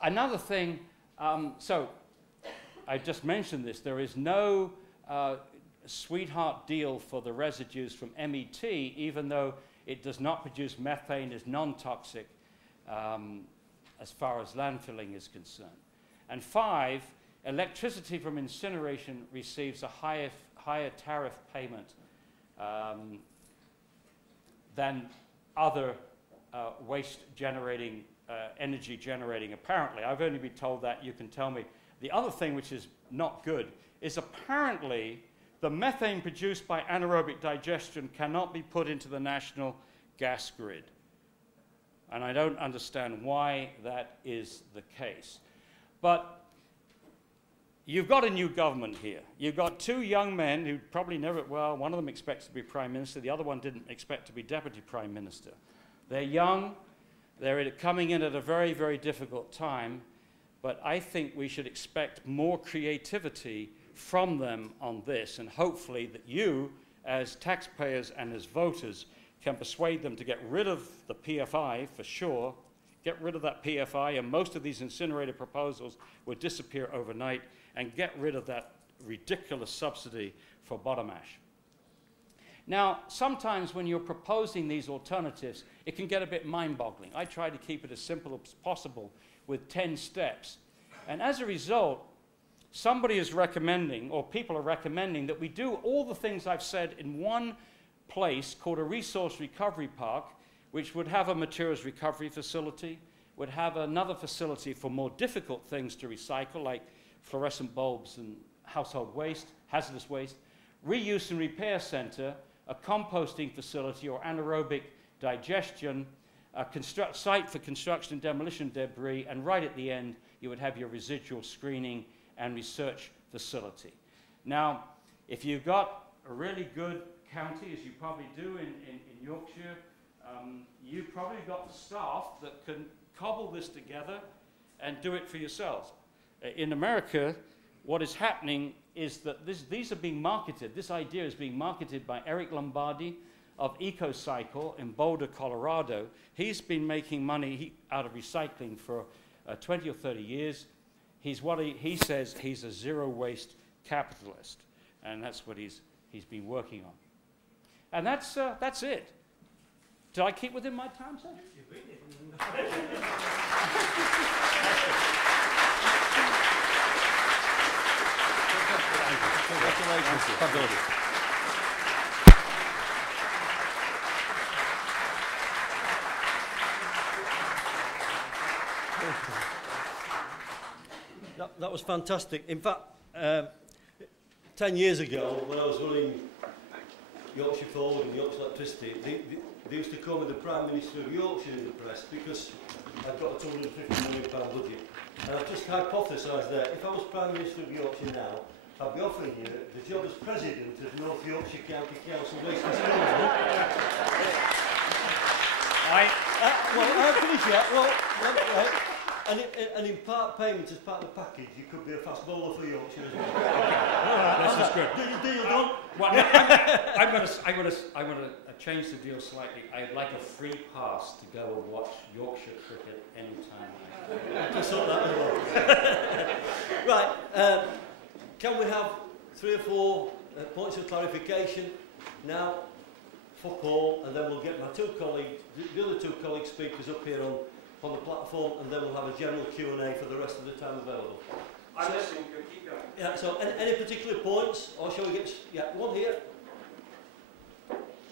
Another thing, so I just mentioned this, there is no sweetheart deal for the residues from MET, even though it does not produce methane, is non-toxic as far as landfilling is concerned. And 5, electricity from incineration receives a higher tariff payment than other waste-generating, energy-generating, apparently. I've only been told that. You can tell me. The other thing which is not good is apparently the methane produced by anaerobic digestion cannot be put into the national gas grid. And I don't understand why that is the case. But you've got a new government here. You've got 2 young men who probably never, well, one of them expects to be Prime Minister, the other one didn't expect to be Deputy Prime Minister. They're young, they're coming in at a very, very difficult time, but I think we should expect more creativity from them on this, and hopefully that you, as taxpayers and as voters, can persuade them to get rid of the PFI for sure, get rid of that PFI, and most of these incinerator proposals would disappear overnight, and get rid of that ridiculous subsidy for bottom ash. Now, sometimes when you're proposing these alternatives, it can get a bit mind-boggling. I try to keep it as simple as possible with 10 steps. And as a result, somebody is recommending, or people are recommending, that we do all the things I've said in one place called a resource recovery park, which would have a materials recovery facility, would have another facility for more difficult things to recycle, like fluorescent bulbs and household waste, hazardous waste, reuse and repair center, a composting facility or anaerobic digestion, a site for construction and demolition debris, and right at the end, you would have your residual screening and research facility. Now, if you've got a really good county, as you probably do in Yorkshire, you've probably got the staff that can cobble this together and do it for yourselves. In America, what is happening is that these are being marketed, this idea is being marketed by Eric Lombardi of EcoCycle in Boulder, Colorado. He's been making money out of recycling for 20 or 30 years. He says he's a zero-waste capitalist, and that's what he's been working on. And that's it. Did I keep within my time, sir? You beat it. Congratulations. That was fantastic. In fact, 10 years ago, when I was running Yorkshire Forward and Yorkshire Electricity, they used to call me the Prime Minister of Yorkshire in the press because I've got a £250 million budget. And I've just hypothesised there, if I was Prime Minister of Yorkshire now, I'd be offering you the job as President of North Yorkshire County Council Waste Disposal. I'll finish yet. Right. And in part payment as part of the package, you could be a fast bowler for Yorkshire as well. This is good. Deal done? Well, no, I'm going to change the deal slightly. I'd like a free pass to go and watch Yorkshire cricket anytime. Just sort that as well. Right. Can we have 3 or 4 points of clarification now for Paul, and then we'll get my 2 colleagues, the other 2 colleague speakers up here on the platform, and then we'll have a general Q&A for the rest of the time available. I'm listening. Keep going. Yeah. So, any particular points, or shall we get? Yeah, one here.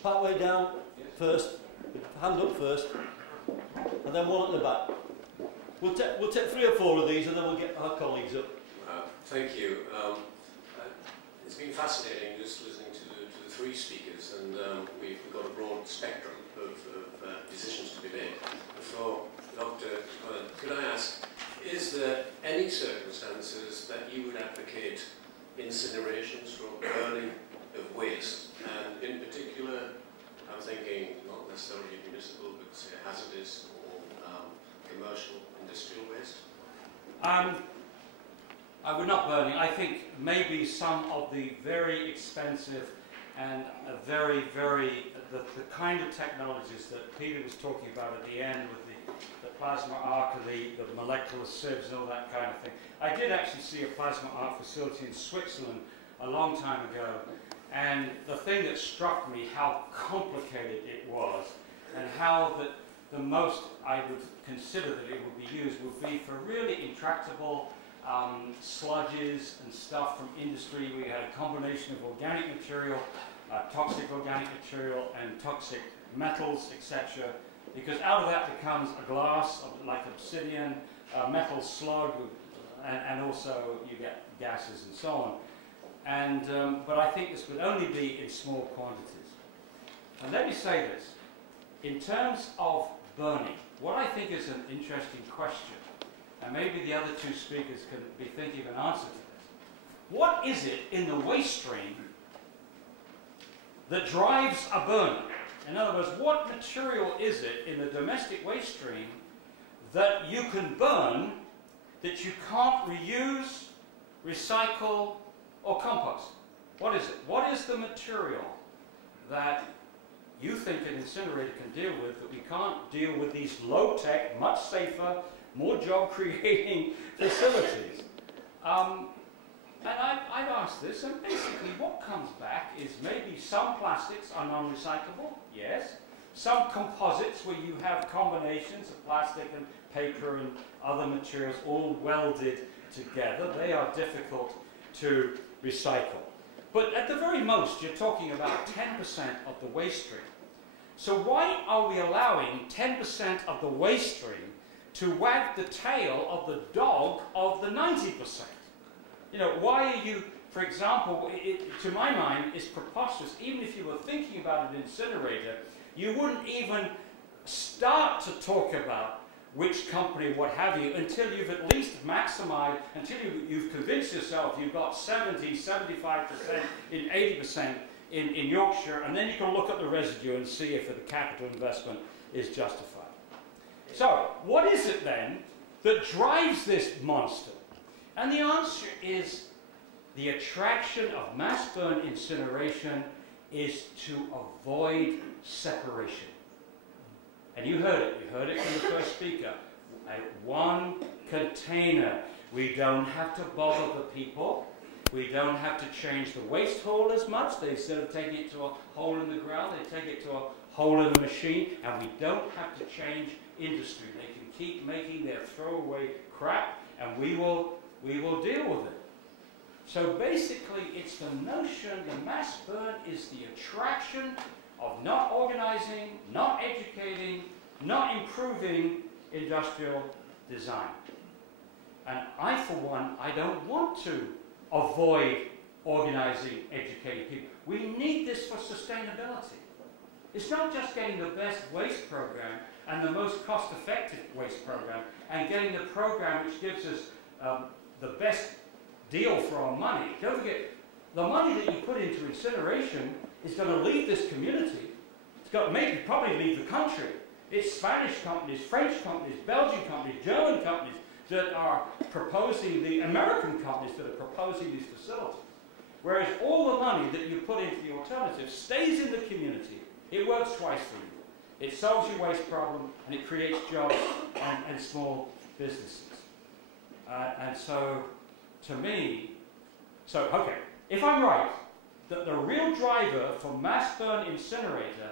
Part way down first. Hand up first, and then one at the back. We'll take 3 or 4 of these, and then we'll get our colleagues up. Thank you. It's been fascinating just listening to the 3 speakers, and we've got a broad spectrum of decisions to be made. So, Dr. Connett, could I ask, is there any circumstances that you would advocate incineration stroke burning of waste? And in particular, I'm thinking not necessarily municipal, but say hazardous or commercial industrial waste? I would not burning. I think maybe some of the very expensive and the kind of technologies that Peter was talking about at the end with the the plasma arc and the molecular sieves and all that kind of thing. I did actually see a plasma arc facility in Switzerland a long time ago, and the thing that struck me how complicated it was, and how that the most I would consider that it would be used would be for really intractable sludges and stuff from industry. We had a combination of organic material, toxic organic material, and toxic metals, etc. Because out of that becomes a glass, like obsidian, metal slug, and also you get gases and so on. And, but I think this would only be in small quantities. And let me say this. In terms of burning, what I think is an interesting question, and maybe the other two speakers can be thinking of an answer to this. What is it in the waste stream that drives a burner? In other words, what material is it in the domestic waste stream that you can burn that you can't reuse, recycle, or compost? What is it? What is the material that you think an incinerator can deal with that we can't deal with these low-tech, much safer, more job-creating facilities? And I've asked this, and basically what comes back is maybe some plastics are non-recyclable, yes. Some composites where you have combinations of plastic and paper and other materials all welded together. They are difficult to recycle. But at the very most, you're talking about 10% of the waste stream. So why are we allowing 10% of the waste stream to wag the tail of the dog of the 90%? You know, why are you, for example, to my mind, it's preposterous. Even if you were thinking about an incinerator, you wouldn't even start to talk about which company, what have you, until you've at least maximized, until you've convinced yourself you've got 70, 75%, in 80% in Yorkshire, and then you can look at the residue and see if the capital investment is justified. So, what is it then that drives this monster? And the answer is the attraction of mass burn incineration is to avoid separation. And you heard it from the first speaker. One container. We don't have to bother the people. We don't have to change the waste hole as much. They, instead of taking it to a hole in the ground, they take it to a hole in the machine, and we don't have to change industry. They can keep making their throwaway crap, and we will deal with it. So basically, it's the notion, the mass burn is the attraction of not organizing, not educating, not improving industrial design. And I, for one, I don't want to avoid organizing, educating people. We need this for sustainability. It's not just getting the best waste program and the most cost-effective waste program and getting the program which gives us the best deal for our money. Don't forget, the money that you put into incineration is going to leave this community. It's got to maybe probably leave the country. It's Spanish companies, French companies, Belgian companies, German companies that are proposing, the American companies that are proposing these facilities. Whereas all the money that you put into the alternative stays in the community. It works twice for you. It solves your waste problem and it creates jobs and small businesses. And so, to me, okay, if I'm right, that the real driver for mass burn incinerator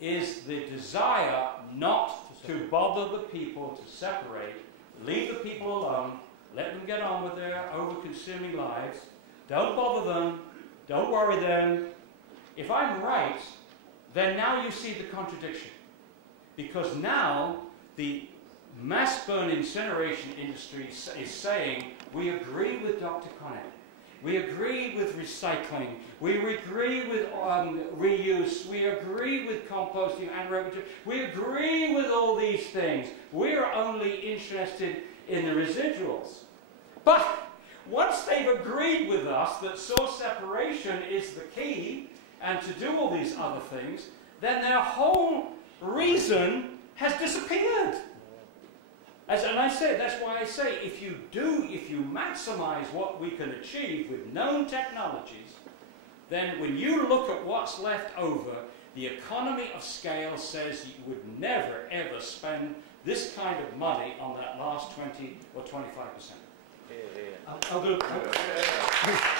is the desire not to bother the people, to separate, leave the people alone, let them get on with their over-consuming lives, don't bother them, don't worry them. If I'm right, then now you see the contradiction. Because now the mass burn incineration industry is saying, we agree with Dr. Connett. We agree with recycling. We agree with reuse. We agree with composting and anaerobic. We agree with all these things. We're only interested in the residuals. But once they've agreed with us that source separation is the key and to do all these other things, then their whole reason has disappeared. And I say, that's why I say, if you maximize what we can achieve with known technologies, then when you look at what's left over, the economy of scale says you would never, ever spend this kind of money on that last 20 or 25%. I'll do it.